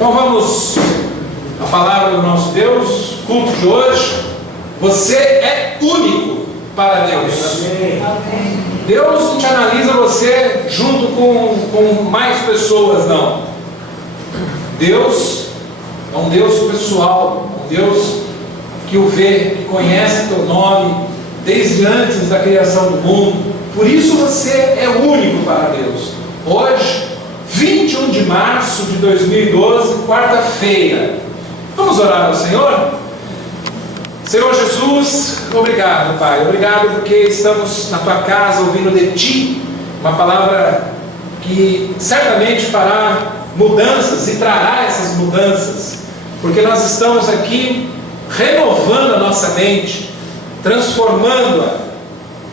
Então vamos à palavra do nosso Deus, culto de hoje. Você é único para Deus. Amém. Deus não te analisa você junto com mais pessoas, não. Deus é um Deus pessoal, um Deus que o vê, que conhece teu nome desde antes da criação do mundo. Por isso você é único para Deus. Hoje, 21 de março de 2012, quarta-feira. Vamos orar ao Senhor? Senhor Jesus, obrigado, Pai. Obrigado porque estamos na Tua casa ouvindo de Ti uma palavra que certamente fará mudanças e trará essas mudanças, porque nós estamos aqui renovando a nossa mente, transformando-a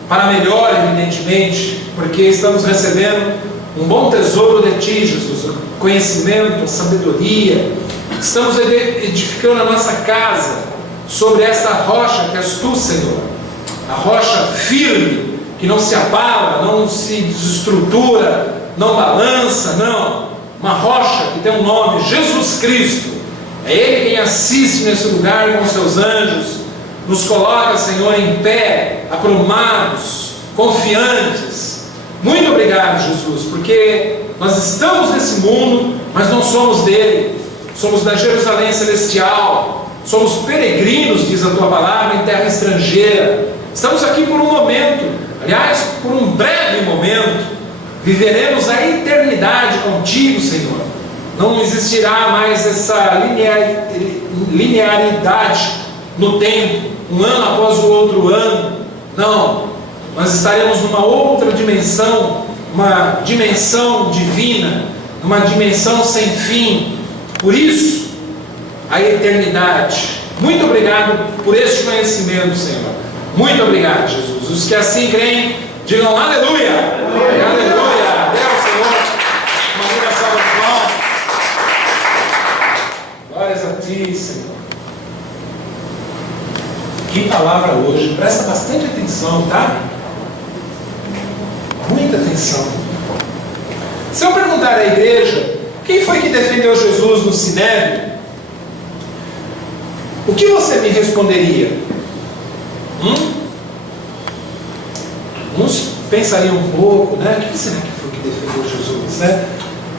para melhor, evidentemente, porque estamos recebendo um bom tesouro de Ti, Jesus, o conhecimento, a sabedoria. Estamos edificando a nossa casa sobre esta rocha que és Tu, Senhor, a rocha firme, que não se abala, não se desestrutura, não balança, não, uma rocha que tem um nome, Jesus Cristo. É Ele quem assiste nesse lugar com seus anjos, nos coloca, Senhor, em pé, aprumados, confiantes. Muito obrigado, Jesus, porque nós estamos nesse mundo, mas não somos dele, somos da Jerusalém Celestial. Somos peregrinos, diz a Tua palavra, em terra estrangeira. Estamos aqui por um momento, aliás, por um breve momento. Viveremos a eternidade contigo, Senhor. Não existirá mais essa linearidade no tempo, um ano após o outro ano. Não, nós estaremos numa outra dimensão, uma dimensão divina, uma dimensão sem fim. Por isso, a eternidade. Muito obrigado por este conhecimento, Senhor. Muito obrigado, Jesus. Os que assim creem, digam aleluia. Aleluia. Aleluia. Deus, Senhor. Uma linda salva de palmas. Glórias a Ti, Senhor. Que palavra hoje. Presta bastante atenção, tá? Muita atenção. Se eu perguntar à igreja, quem foi que defendeu Jesus no Sinédrio? O que você me responderia? Uns pensariam um pouco, né? Quem será que foi que defendeu Jesus, né?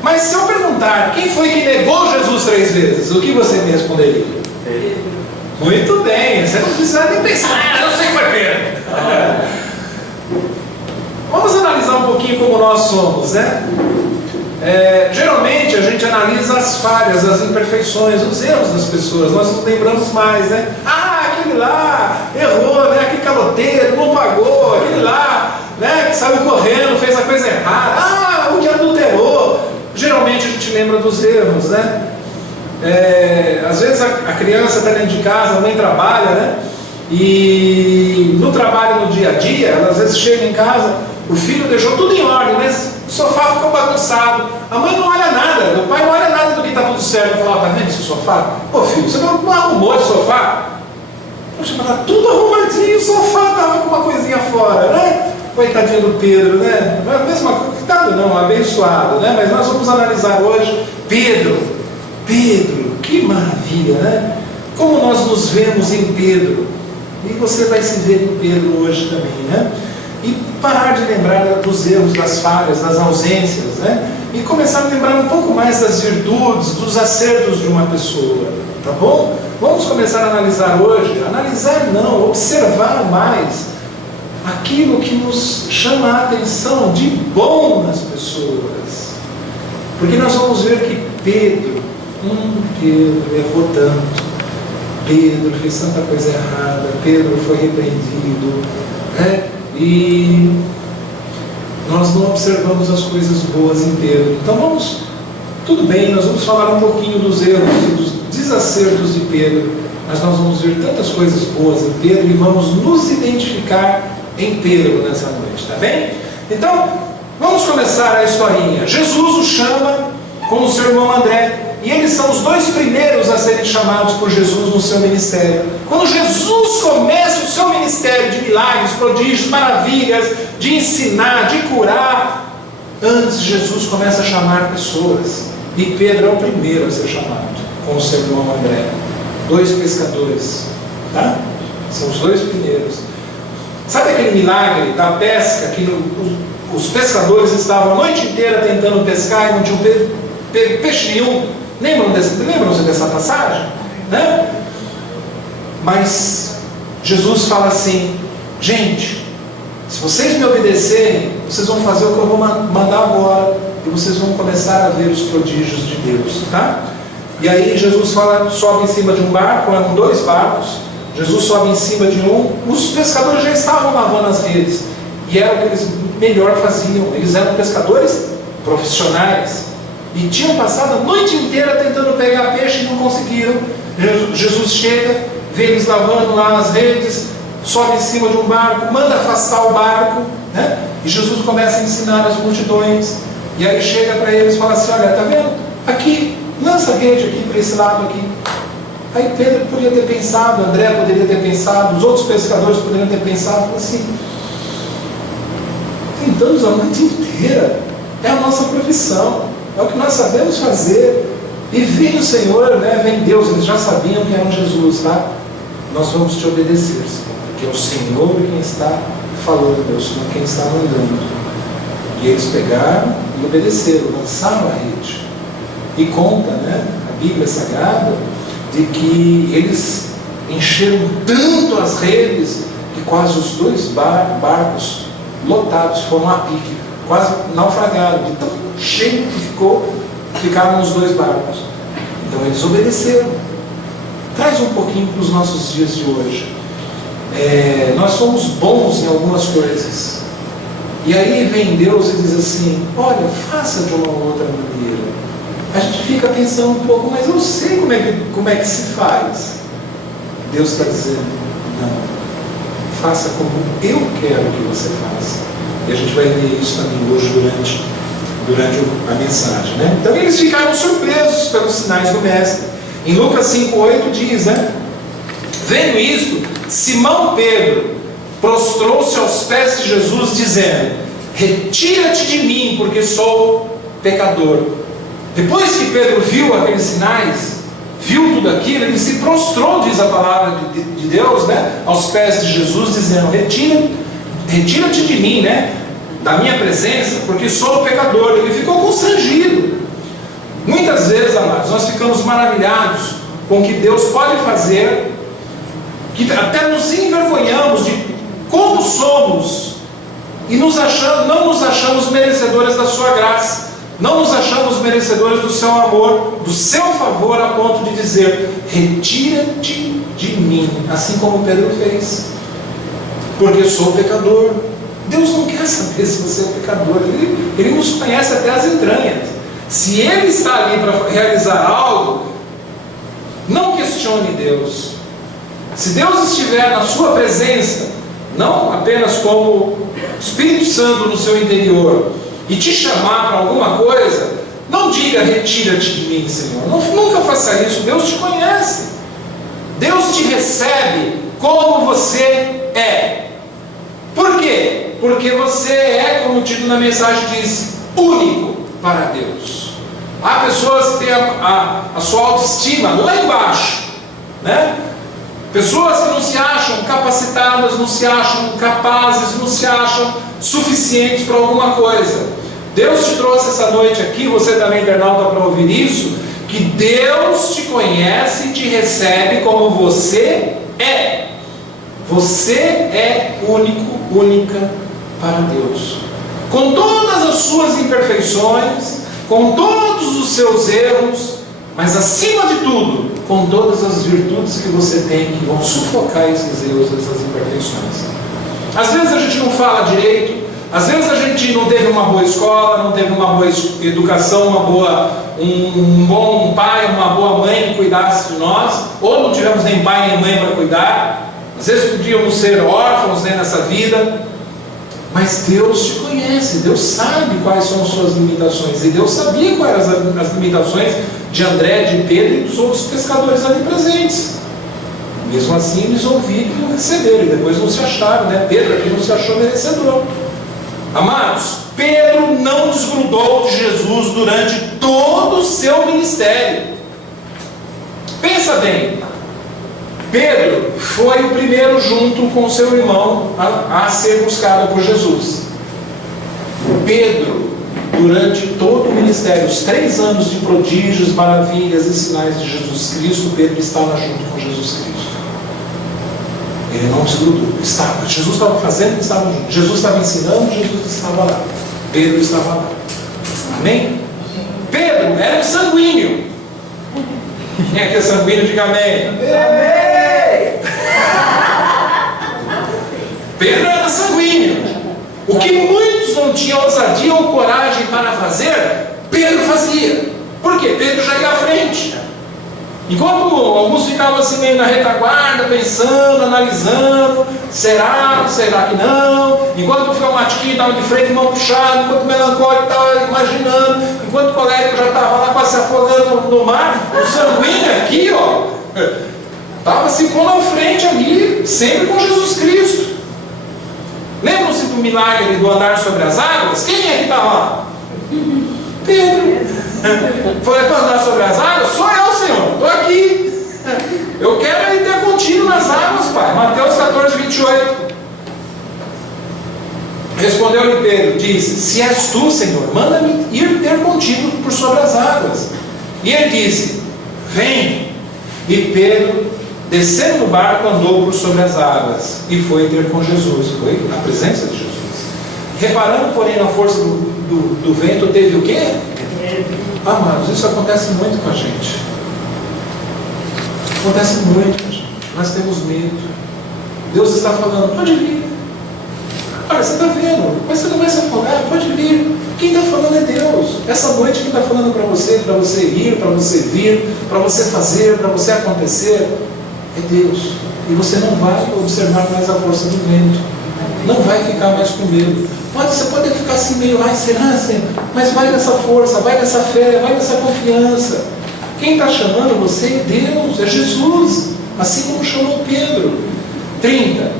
Mas se eu perguntar, quem foi que negou Jesus 3 vezes? O que você me responderia? Muito bem, você não precisa nem pensar, eu sei que foi Pedro. Vamos analisar um pouquinho como nós somos, né? Geralmente a gente analisa as falhas, as imperfeições, os erros das pessoas. Nós nos lembramos mais, né? Aquele lá errou, né? Aquele caloteiro não pagou, aquele lá, né? Que saiu correndo, fez a coisa errada, o que adulterou. Geralmente a gente lembra dos erros, né? Às vezes a criança está dentro de casa, a mãe trabalha, né? E no trabalho, no dia a dia, ela às vezes chega em casa, o filho deixou tudo em ordem, mas o sofá ficou bagunçado. A mãe não olha nada, o pai não olha nada do que está tudo certo. Fala, tá vendo esse sofá? Pô, filho, você não arrumou esse sofá? Poxa, mas tá tudo arrumadinho, o sofá estava com uma coisinha fora, né? Coitadinho do Pedro, né? Não é a mesma coisa, coitado não, abençoado, né? Mas nós vamos analisar hoje Pedro, que maravilha, né? Como nós nos vemos em Pedro. E você vai se ver em Pedro hoje também, né? E parar de lembrar dos erros, das falhas, das ausências, né? E começar a lembrar um pouco mais das virtudes, dos acertos de uma pessoa, tá bom? Vamos começar a analisar hoje, observar mais aquilo que nos chama a atenção de bom nas pessoas. Porque nós vamos ver que Pedro errou tanto. Pedro fez tanta coisa errada, Pedro foi repreendido, né? E nós não observamos as coisas boas em Pedro. Então tudo bem, nós vamos falar um pouquinho dos erros e dos desacertos de Pedro, mas nós vamos ver tantas coisas boas em Pedro e vamos nos identificar em Pedro nessa noite, tá bem? Então, vamos começar a historinha. Jesus o chama com o seu irmão André, e eles são os 2 primeiros a serem chamados por Jesus no seu ministério. Quando Jesus começa o seu ministério de milagres, prodígios, maravilhas, de ensinar, de curar, antes Jesus começa a chamar pessoas. E Pedro é o primeiro a ser chamado, com o seu irmão André. 2 pescadores, tá? São os 2 primeiros. Sabe aquele milagre da pesca que os pescadores estavam a noite inteira tentando pescar e não tinham peixe nenhum? Lembram-se dessa passagem? Né? Mas Jesus fala assim: gente, se vocês me obedecerem, vocês vão fazer o que eu vou mandar agora, e vocês vão começar a ver os prodígios de Deus, tá? E aí Jesus fala, sobe em cima de um barco, eram 2 barcos. Jesus sobe em cima de um. Os pescadores já estavam lavando as redes, e era o que eles melhor faziam. Eles eram pescadores profissionais e tinham passado a noite inteira tentando pegar peixe e não conseguiram. Jesus chega, vê eles lavando lá as redes, sobe em cima de um barco, manda afastar o barco, né? E Jesus começa a ensinar as multidões. E aí chega para eles e fala assim: olha, tá vendo? Aqui, lança a rede aqui para esse lado aqui. Aí Pedro poderia ter pensado, André poderia ter pensado, os outros pescadores poderiam ter pensado assim: tentamos a noite inteira, é a nossa profissão, é o que nós sabemos fazer. E vem o Senhor, né? Vem Deus, eles já sabiam que era Jesus, tá? Nós vamos te obedecer, Senhor, porque é o Senhor quem está falando, Deus, Senhor quem está mandando. E eles pegaram e obedeceram, lançaram a rede. E conta, né, a Bíblia Sagrada, de que eles encheram tanto as redes que quase os 2 barcos lotados foram a pique, quase naufragaram, de tão cheio que ficaram os 2 barcos. Então eles obedeceram. Traz um pouquinho para os nossos dias de hoje. Nós somos bons em algumas coisas, e aí vem Deus e diz assim: olha, faça de uma outra maneira. A gente fica pensando um pouco, mas eu sei como é que se faz. Deus está dizendo: não, faça como eu quero que você faça. E a gente vai ver isso também hoje durante a mensagem, né? Então eles ficaram surpresos pelos sinais do Mestre. Em Lucas 5,8 diz, né? Vendo isto, Simão Pedro prostrou-se aos pés de Jesus, dizendo: retira-te de mim, porque sou pecador. Depois que Pedro viu aqueles sinais, viu tudo aquilo, ele se prostrou, diz a palavra de Deus, né? Aos pés de Jesus, dizendo: retira-te de mim, né? Da minha presença, porque sou pecador. Ele ficou constrangido. Muitas vezes, amados, nós ficamos maravilhados com o que Deus pode fazer, que até nos envergonhamos de como somos, e não nos achamos merecedores da sua graça, não nos achamos merecedores do seu amor, do seu favor, a ponto de dizer: retira-te de mim, assim como Pedro fez, porque sou pecador. Deus não quer saber se você é pecador, Ele nos conhece até as entranhas. Se Ele está ali para realizar algo, não questione Deus. Se Deus estiver na sua presença, não apenas como Espírito Santo no seu interior, e te chamar para alguma coisa, não diga: retira-te de mim, Senhor. Nunca faça isso. Deus te conhece. Deus te recebe como você é. Por quê? Porque você é, como o título da mensagem diz, único para Deus. Há pessoas que têm a sua autoestima lá embaixo, né? Pessoas que não se acham capacitadas, não se acham capazes, não se acham suficientes para alguma coisa. Deus te trouxe essa noite aqui, você também, internauta, para ouvir isso, que Deus te conhece e te recebe como você é. Você é único, única para Deus, com todas as suas imperfeições, com todos os seus erros, mas acima de tudo, com todas as virtudes que você tem, que vão sufocar esses erros, essas imperfeições. Às vezes a gente não fala direito, às vezes a gente não teve uma boa escola, não teve uma boa educação, um bom pai, uma boa mãe que cuidasse de nós, ou não tivemos nem pai nem mãe para cuidar. Às vezes podíamos ser órfãos, né, nessa vida. Mas Deus te conhece, Deus sabe quais são as suas limitações, e Deus sabia quais eram as limitações de André, de Pedro e dos outros pescadores ali presentes. Mesmo assim eles ouviram e não receberam, e depois não se acharam, né? Pedro aqui não se achou merecedor. Amados, Pedro não desgrudou de Jesus durante todo o seu ministério. Pensa bem, Pedro foi o primeiro junto com seu irmão a ser buscado por Jesus. Pedro, durante todo o ministério, os 3 anos de prodígios, maravilhas e sinais de Jesus Cristo, Pedro estava junto com Jesus Cristo. Ele não desgrudou, estava. Jesus estava fazendo, ele estava junto. Jesus estava ensinando, Jesus estava lá. Pedro estava lá. Amém? Pedro era um sanguíneo. Quem é que é sanguíneo? Diga amém. Amém. Pedro era sanguíneo. O que muitos não tinham ousadia ou coragem para fazer, Pedro fazia. Por quê? Pedro já ia à frente. Enquanto alguns ficavam assim meio na retaguarda, pensando, analisando, será que não? Enquanto o fleumático estava de frente, mão puxada, enquanto o melancólico estava imaginando, enquanto o colérico já estava lá quase se afogando no mar, o sanguíneo aqui, ó, estava se pondo à frente ali, sempre com Jesus Cristo. Lembram-se do milagre do andar sobre as águas? Quem é que estava lá? Pedro. Foi para andar sobre as águas? Sou eu, Senhor, estou aqui. Eu quero ir ter contigo nas águas, Pai. Mateus 14, 28. Respondeu-lhe Pedro, disse: se és tu, Senhor, manda-me ir ter contigo por sobre as águas. E ele disse: vem. E Pedro, descendo do barco, andou por sobre as águas e foi ter com Jesus. Foi na presença de Jesus. Reparando, porém, na força do vento, teve o quê? Amados, isso acontece muito com a gente. Acontece muito com a gente. Nós temos medo. Deus está falando: pode vir. Olha, você está vendo, mas você não vai se afogar, pode vir. Quem está falando é Deus. Essa noite quem está falando para você ir, para você vir, para você fazer, para você acontecer, é Deus. E você não vai observar mais a força do vento. Não vai ficar mais com medo. Você pode ficar assim meio, ai, será, Senhor? Mas vai nessa força, vai nessa fé, vai nessa confiança. Quem está chamando você é Deus, é Jesus. Assim como chamou Pedro. 30.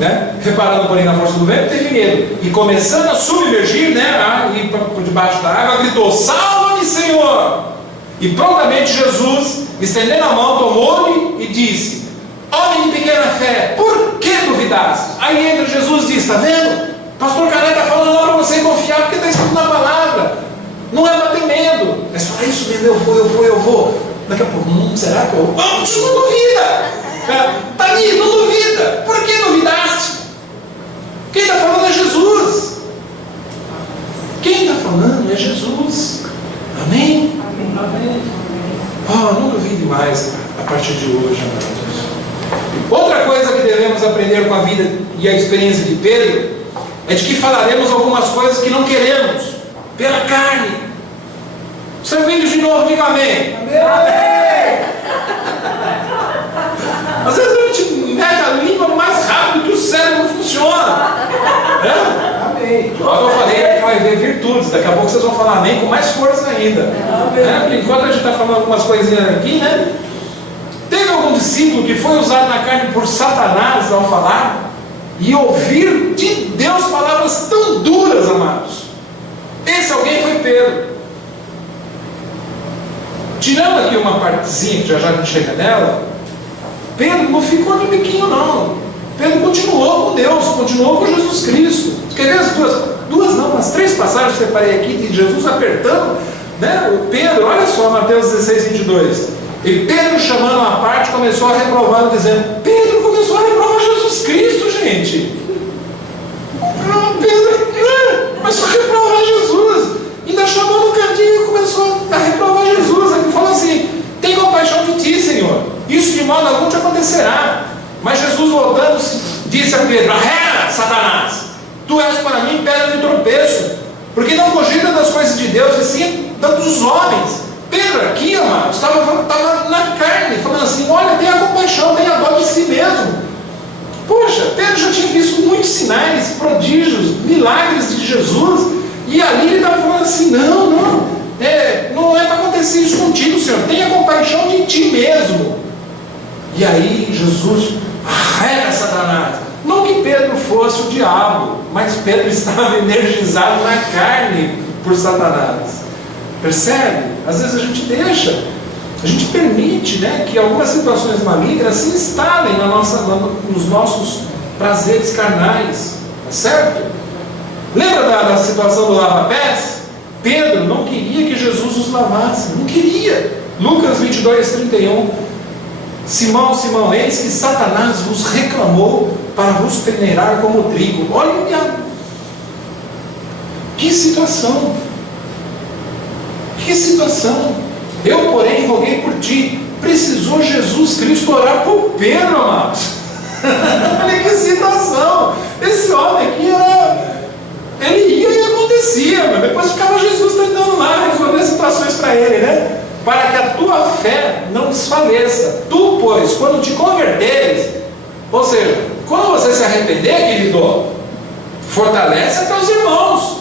Né? Reparando, porém, na força do vento, teve medo. E começando a submergir, né, a ir por debaixo da água, gritou: salva-me, Senhor! E prontamente Jesus, estendendo a mão, tomou-lhe e disse: homem de pequena fé, por que duvidaste? Aí entra Jesus e diz: está vendo? Pastor Cané está falando lá para você confiar, porque está escrito na palavra. Não é para ter medo. Mas fala: isso mesmo, eu vou. Daqui a pouco, será que eu vou? Não duvida. Está ali, não duvida. Por que duvidaste? Quem está falando é Jesus. Quem está falando é Jesus. Amém? Amém. Oh, não duvide mais a partir de hoje, amados. Outra coisa que devemos aprender com a vida e a experiência de Pedro é de que falaremos algumas coisas que não queremos pela carne. Sanguíneos de novo, diga amém. Amém. Às vezes a gente mete a língua mais rápido que o cérebro funciona. Amém. Eu falei que vai ver virtudes. Daqui a pouco vocês vão falar amém com mais força ainda. Porque enquanto a gente está falando algumas coisinhas aqui, né? Teve algum discípulo que foi usado na carne por Satanás ao falar e ouvir de Deus palavras tão duras, amados? Esse alguém foi Pedro. Tirando aqui uma partezinha, que já a gente chega nela, Pedro não ficou de biquinho, não. Pedro continuou com Deus, continuou com Jesus Cristo. Quer ver as duas não, as 3 passagens que eu separei aqui de Jesus apertando, né, o Pedro? Olha só, Mateus 16, 22. E Pedro, chamando a parte, começou a reprovar, dizendo: Pedro começou a reprovar Jesus Cristo, gente. Pedro começou a reprovar Jesus. Ainda chamou no cantinho e começou a reprovar Jesus. Ele falou assim: tem compaixão de ti, Senhor. Isso de modo algum te acontecerá. Mas Jesus, voltando, disse a Pedro: arreda, Satanás, tu és para mim pedra de tropeço, porque não cogita das coisas de Deus, e sim dos homens. Pedro aqui, amados, estava na carne, falando assim: olha, tenha compaixão, tenha dó de si mesmo. Poxa, Pedro já tinha visto muitos sinais, prodígios, milagres de Jesus, e ali ele estava falando assim: não é para acontecer isso contigo, Senhor, tenha compaixão de ti mesmo. E aí Jesus: arreda, Satanás, Não que Pedro fosse o diabo, mas Pedro estava energizado na carne por Satanás. Percebe? Às vezes a gente deixa, a gente permite, né, que algumas situações malignas se instalem nos nossos prazeres carnais. Tá certo? Lembra da situação do lava-pés? Pedro não queria que Jesus os lavasse. Não queria. Lucas 22:31. Simão, Simão, eis que Satanás vos reclamou para vos peneirar como trigo. Olha que situação. Que situação. Eu, porém, roguei por ti. Precisou Jesus Cristo orar por Pedro, amados. Olha que situação. Esse homem aqui ele ia e acontecia, mas depois ficava Jesus tentando lá resolver situações para ele, né? Para que a tua fé não desfaleça. Tu, pois, quando te converteres, ou seja, quando você se arrepender, querido, fortalece a teus irmãos.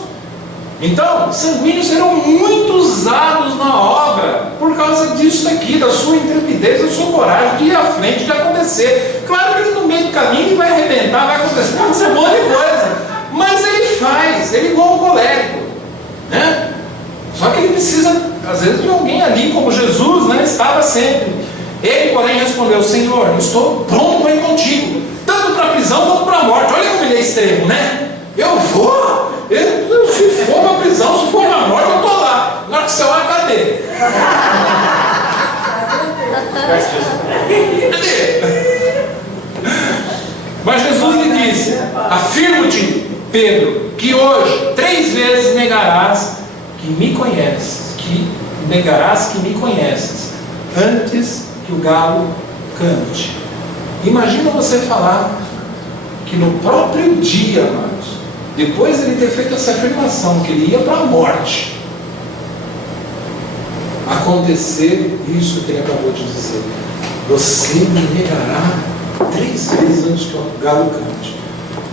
Então, sanguíneos serão muito usados na obra, por causa disso daqui, da sua intrepidez, da sua coragem de ir à frente, de acontecer. Claro que no meio do caminho ele vai arrebentar, vai acontecer um monte de coisa, mas ele faz, ele é igual um colérico, né? Só que ele precisa, às vezes, de alguém ali, como Jesus, né, estava sempre. Ele, porém, respondeu: Senhor, estou pronto para ir contigo, tanto para a prisão quanto para a morte. Olha como ele é extremo, né? Eu vou, se for para a prisão, se for para a morte, eu estou lá. Na hora que você olha, cadê? Mas Jesus lhe disse: afirmo-te, Pedro, que hoje 3 vezes negarás que me conheces, antes que o galo cante. Imagina você falar que no próprio dia, amados, depois de ele ter feito essa afirmação, que ele ia para a morte, acontecer isso que ele acabou de dizer: você me negará 3 vezes antes que o galo cante.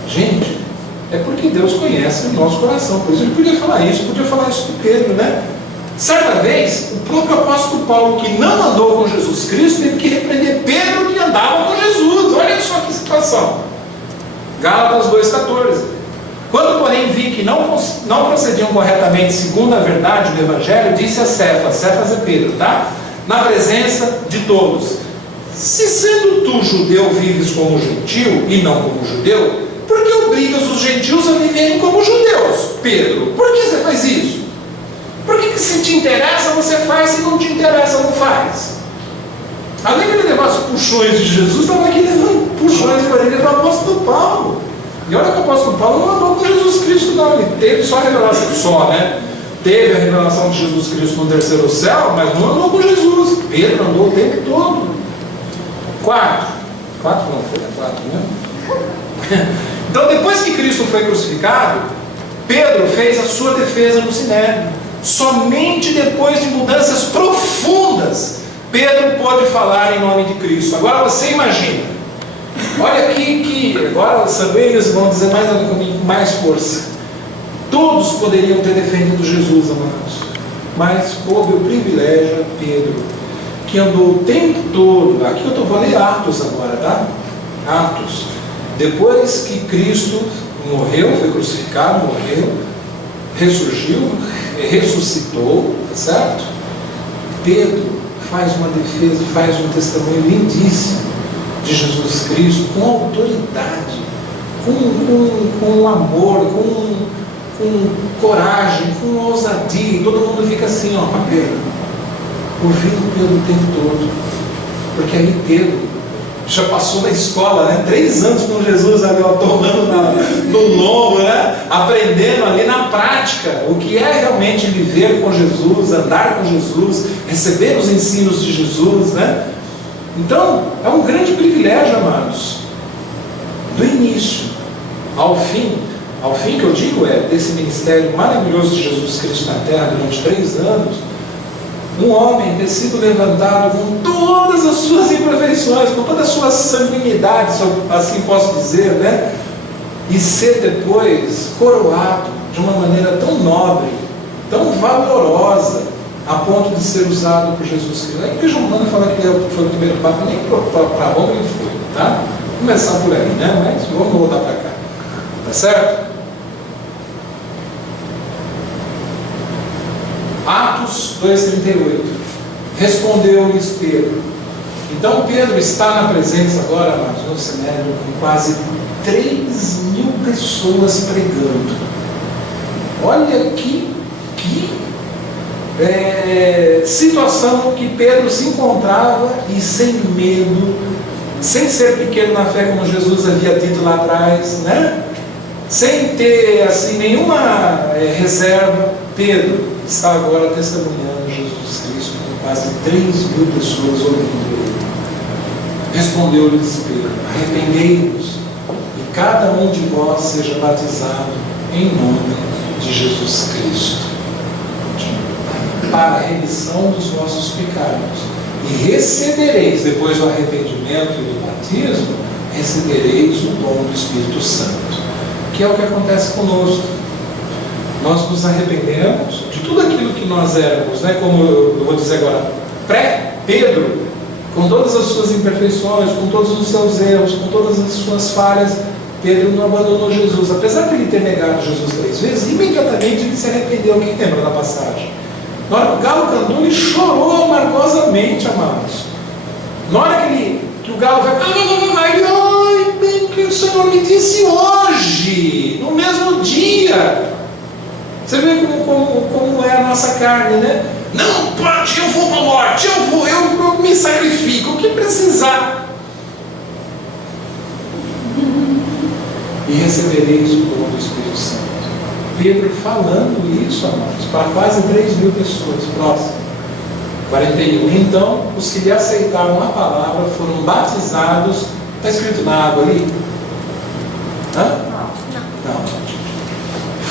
Gente, é porque Deus conhece o nosso coração. Por isso ele podia falar isso com Pedro, né? Certa vez, o próprio apóstolo Paulo, que não andou com Jesus Cristo, teve que repreender Pedro, que andava com Jesus. Olha só que situação. Gálatas 2,14. Quando, porém, vi que não procediam corretamente segundo a verdade do Evangelho, disse a Cefas é Pedro, tá? Na presença de todos: se sendo tu judeu vives como gentio e não como judeu, por que obrigas os gentios a viverem como judeus? Pedro, por que você faz isso? Por que se te interessa você faz, se não te interessa não faz? Além de ele levar os puxões de Jesus, estava aqui levando puxões de orelha do apóstolo Paulo. E olha que o apóstolo Paulo não andou com Jesus Cristo, não. Ele teve só a revelação, né? Teve a revelação de Jesus Cristo no terceiro céu, mas não andou com Jesus. Pedro andou o tempo todo. 4 não foi, 4, né? Então, depois que Cristo foi crucificado, Pedro fez a sua defesa no Sinédrio. Somente depois de mudanças profundas, Pedro pôde falar em nome de Cristo. Agora você imagina, olha aqui que agora os sanguíneos vão dizer mais nada comigo, com mais força. Todos poderiam ter defendido Jesus, amados, mas coube o privilégio a Pedro, que andou o tempo todo. Aqui eu vou ler Atos agora, tá? Atos. Depois que Cristo morreu, foi crucificado, morreu, ressurgiu, ressuscitou, tá certo? Pedro faz uma defesa, faz um testemunho lindíssimo de Jesus Cristo, com autoridade, com amor, com coragem, com ousadia. E todo mundo fica assim, ó, Pedro, ouvindo Pedro o tempo todo, porque aí Pedro já passou na escola, né? 3 anos com Jesus ali, ó, tomando no lombo, né? Aprendendo ali na prática o que é realmente viver com Jesus, andar com Jesus, receber os ensinos de Jesus, né? Então, é um grande privilégio, amados, do início ao fim que eu digo desse ministério maravilhoso de Jesus Cristo na terra durante 3 anos, um homem ter sido levantado com todas as suas imperfeições, com toda a sua sanguinidade, se eu assim posso dizer, né? E ser depois coroado de uma maneira tão nobre, tão valorosa, a ponto de ser usado por Jesus Cristo. A Igreja Romana fala que ele foi o primeiro Papa, nem para Roma ele foi, tá? Começar por aí, né? Mas vamos voltar para cá. Tá certo? Atos 2,38. Respondeu-lhes Pedro. Então Pedro está na presença agora, amados, no Sinédrio, com quase 3.000 pessoas pregando. Olha que situação que Pedro se encontrava, e sem medo, sem ser pequeno na fé, como Jesus havia dito lá atrás, né? Sem ter assim nenhuma reserva. Pedro está agora testemunhando Jesus Cristo com quase 3.000 pessoas ouvindo ele. Respondeu-lhes Pedro: arrependei-vos e cada um de vós seja batizado em nome de Jesus Cristo para a remissão dos vossos pecados, e recebereis, depois do arrependimento e do batismo, recebereis o dom do Espírito Santo, que é o que acontece conosco. Nós nos arrependemos de tudo aquilo que nós éramos, né? Como eu vou dizer agora, pré-Pedro, com todas as suas imperfeições, com todos os seus erros, com todas as suas falhas. Pedro não abandonou Jesus, apesar de ele ter negado Jesus 3 vezes, imediatamente ele se arrependeu. Quem lembra da passagem? Na hora que o galo cantou, ele chorou amargosamente, amados. Na hora que o galo vai, ai, bem que o Senhor me disse hoje, no mesmo dia. Você vê como é a nossa carne, né? Não, pode, eu vou para a morte, eu me sacrifico, o que precisar. E recebereis o dom do Espírito Santo. Pedro falando isso, amados, para quase 3.000 pessoas próximas. 41. Então, os que lhe aceitaram a palavra foram batizados. Está escrito na água ali? Hã? Não.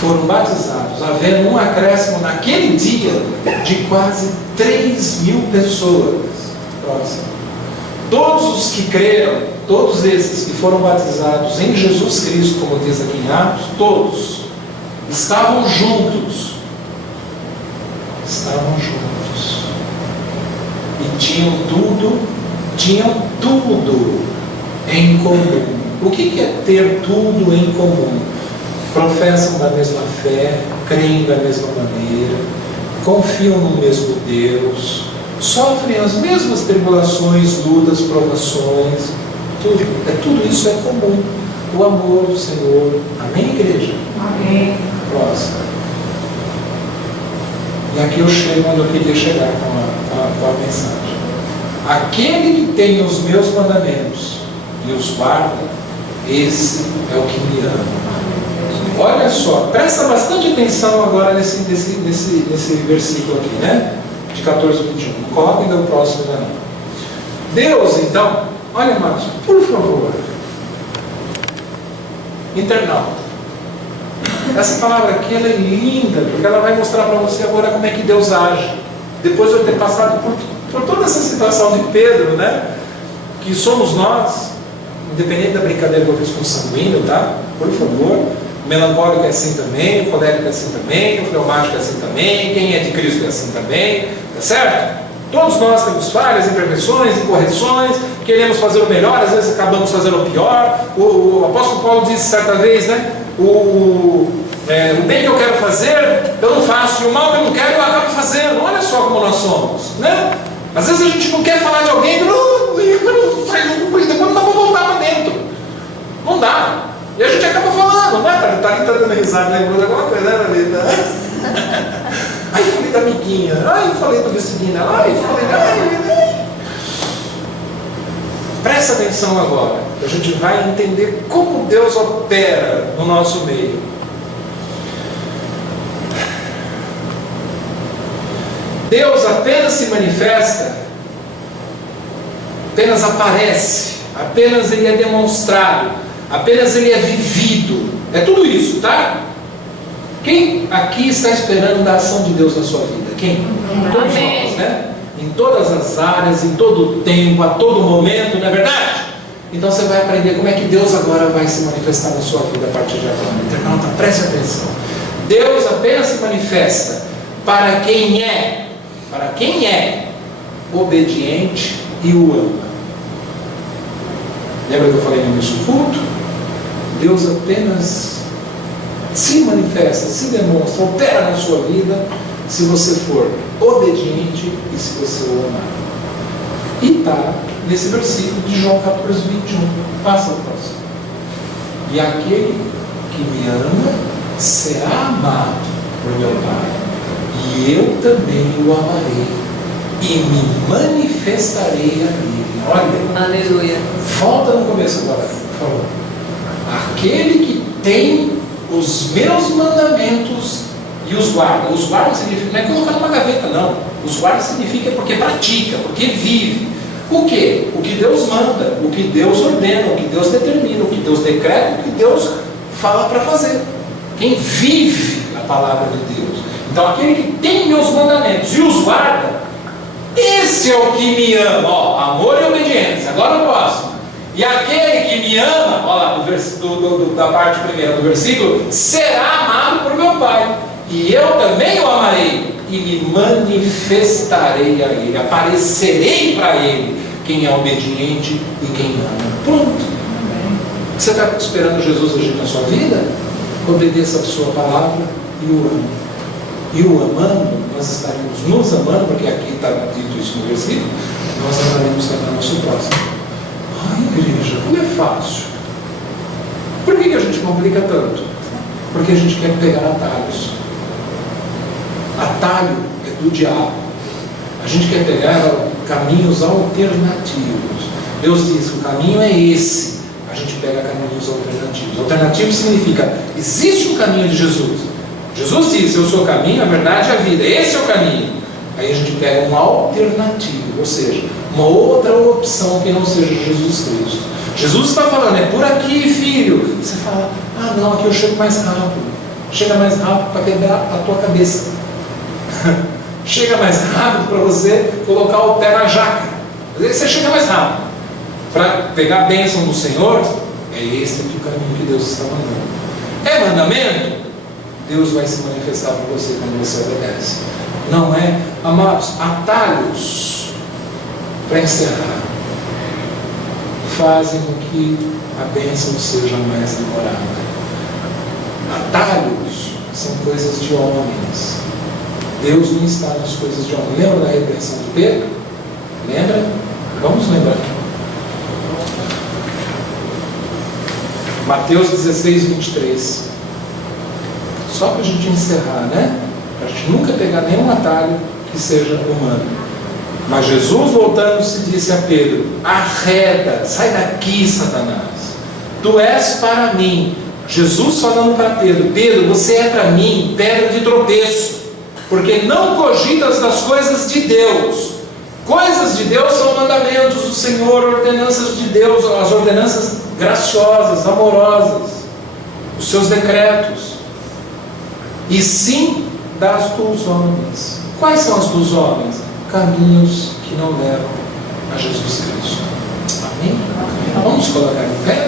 Foram batizados, havendo um acréscimo naquele dia de quase 3.000 pessoas próximas. Todos os que creram, todos esses que foram batizados em Jesus Cristo, como diz aqui em Atos, todos estavam juntos. Estavam juntos. E tinham tudo em comum. O que é ter tudo em comum? Professam da mesma fé, creem da mesma maneira, confiam no mesmo Deus, sofrem as mesmas tribulações, lutas, provações, tudo isso é comum. O amor do Senhor. Amém, igreja? Amém. Próximo. E aqui eu chego onde eu queria chegar com a mensagem. Aquele que tem os meus mandamentos e os guarda, esse é o que me ama. Olha só, presta bastante atenção agora nesse versículo aqui, né? De 14 a 21. Não coloca ainda o próximo ainda não. Deus, então, olha, amados, por favor, internauta, essa palavra aqui ela é linda, porque ela vai mostrar para você agora como é que Deus age. Depois de eu ter passado por toda essa situação de Pedro, né? Que somos nós, independente da brincadeira que eu fiz com o sanguíneo, tá? Por favor. O melancólico é assim também, o colérico é assim também, o fleumático é assim também, quem é de Cristo é assim também, tá certo? Todos nós temos falhas, imperfeições, incorreções, queremos fazer o melhor, às vezes acabamos fazendo o pior. O apóstolo Paulo disse certa vez, né? O bem que eu quero fazer, eu não faço, e o mal que eu não quero, eu acabo fazendo. Olha só como nós somos, né? Às vezes a gente não quer falar de alguém, depois não dá para voltar para dentro. Não dá. E a gente acaba falando, né? Tá dando risada, lembrou de alguma coisa, né, Thalita? Ai, falei da amiguinha, ai, falei do vizinho, ai. Presta atenção agora, a gente vai entender como Deus opera no nosso meio. Deus apenas se manifesta, apenas aparece, apenas ele é demonstrado, apenas ele é vivido. É tudo isso, tá? Quem aqui está esperando da ação de Deus na sua vida? Quem? Todos nós, né? Em todas as áreas, em todo o tempo, a todo momento, não é verdade? Então você vai aprender como é que Deus agora vai se manifestar na sua vida a partir de agora. Internauta, preste atenção. Deus apenas se manifesta para quem é obediente e o ama. Lembra que eu falei no início do culto? Deus apenas se manifesta, se demonstra, opera na sua vida se você for obediente e se você o amar. E está nesse versículo de João 14:21. Passa o próximo. E aquele que me ama será amado por meu Pai, e eu também o amarei e me manifestarei a ele. Olha, aleluia. Volta no começo agora, por favor. Aquele que tem os meus mandamentos e os guarda. Os guarda significa, não é colocar numa gaveta, não. Os guarda significa porque pratica, porque vive. O quê? O que Deus manda, o que Deus ordena, o que Deus determina, o que Deus decreta, o que Deus fala para fazer. Quem vive a palavra de Deus. Então aquele que tem meus mandamentos e os guarda, esse é o que me ama. Ó, amor e obediência. Agora o próximo. E aquele que me ama, olha lá, da parte primeira do versículo, será amado por meu Pai, e eu também o amarei e me manifestarei a ele, aparecerei para ele, quem é obediente e quem ama. Pronto. Você está esperando Jesus agir na sua vida? Obedeça a sua palavra e o ame. E o amando, nós estaremos nos amando, porque aqui está dito isso no versículo, nós amaremos também o nosso próximo. Ai, igreja, como é fácil. Por que a gente complica tanto? Porque a gente quer pegar atalhos. Atalho é do diabo. A gente quer pegar caminhos alternativos. Deus diz que o caminho é esse. A gente pega caminhos alternativos. Alternativo significa, existe um caminho de Jesus. Jesus disse, eu sou o caminho, a verdade e a vida. Esse é o caminho. Aí a gente pega um alternativo, ou seja, uma outra opção que não seja Jesus Cristo. Jesus está falando, é por aqui, filho. Você fala, ah não, aqui eu chego mais rápido. Chega mais rápido para quebrar a tua cabeça. Chega mais rápido para você colocar o pé na jaca. Às vezes você chega mais rápido. Para pegar a bênção do Senhor, é esse aqui o caminho que Deus está mandando. É mandamento? Deus vai se manifestar para você quando você obedece. Não é, amados, atalhos, para encerrar, fazem com que a bênção seja mais demorada. Atalhos são coisas de homens. Deus não está nas coisas de homens. Lembra da repreensão de Pedro? Lembra? Vamos lembrar. Mateus 16:23. Só para a gente encerrar, né? Para a gente nunca pegar nenhum atalho que seja humano. Mas Jesus, voltando-se, disse a Pedro: arreda, sai daqui, Satanás. Tu és para mim. Jesus falando para Pedro: Pedro, você é para mim pedra de tropeço, porque não cogitas das coisas de Deus. Coisas de Deus são mandamentos do Senhor, ordenanças de Deus, as ordenanças graciosas, amorosas, os seus decretos. E sim das dos homens. Quais são as dos homens? Caminhos que não levam a Jesus Cristo. Amém? Vamos colocar em pé?